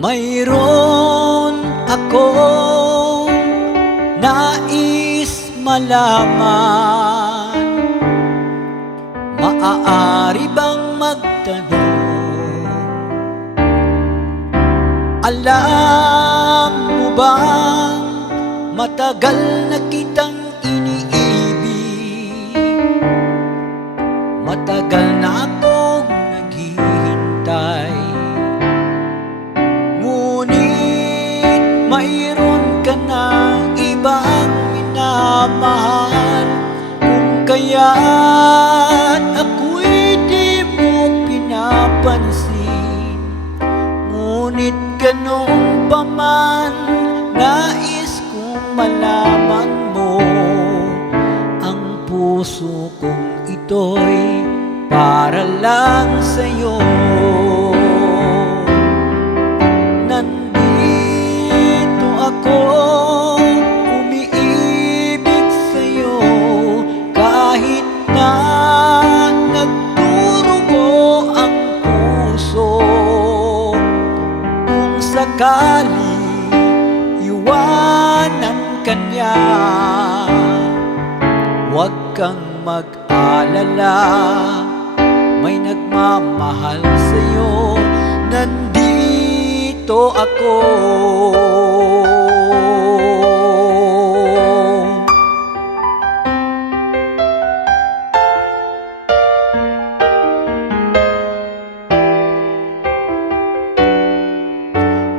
Mayroon akong nais malaman. Maaari bang magtanong? Alam mo bang matagal na kitang iniibig? Matagal na akong naghihintay. Ngunit mayroon ka ng ibang minamahal. Kung kaya't ako'y di mo pinapansin. Ngunit ganun pa man, nais kong malaman mo, ang puso kong ito'y para lang sa'yo. Nandito ako, umiibig sa'yo, kahit na nagdurugo ang puso. Kung sakali iwanan ka niya, huwag kang mag-alala, may nagmamahal sa'yo. Nandito ako.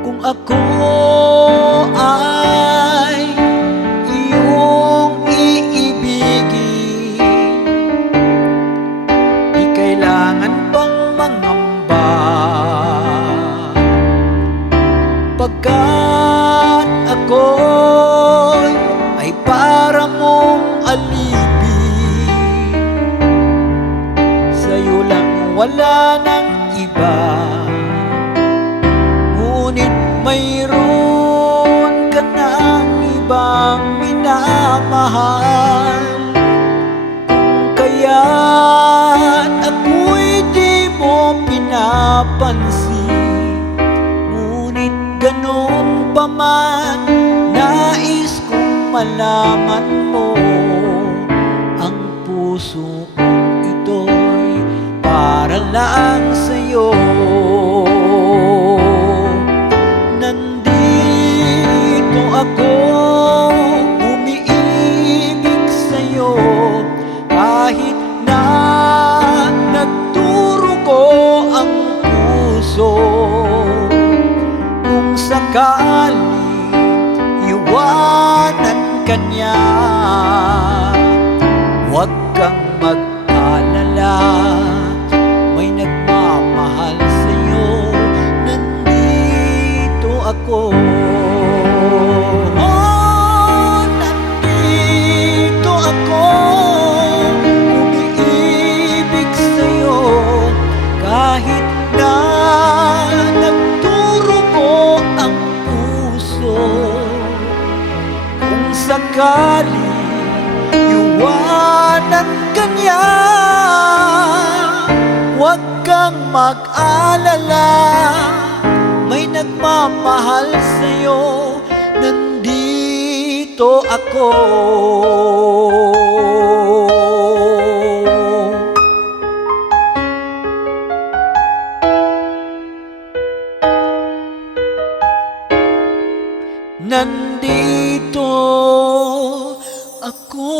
Kung ako ay iyong iibigin, di kailangan pang mangamba, pagkat ako'y ay para mong alipin. Sa'yo lang, wala nang iba. Ngunit mayroon ka ng ibang minamahal. Kung kaya't ako'y di mo pinapansin. Ngunit ganun pa man, nais kong malaman mo, ang puso kong ito'y para lang sa'yo. Nandito ako, umiibig sa'yo, kahit na nagdurugo ang puso. Kung sakali iwanan ka niya, huwag kang mag-alala, may nagmamahal sa'yo. Nandito ako. Oh, nandito ako, umiibig sa'yo, kahit na nagdurugo ang puso. Kung sakali iwanan ka niya, huwag kang mag-alala, may nagmamahal sa'yo. Nandito ako. Nandito ako.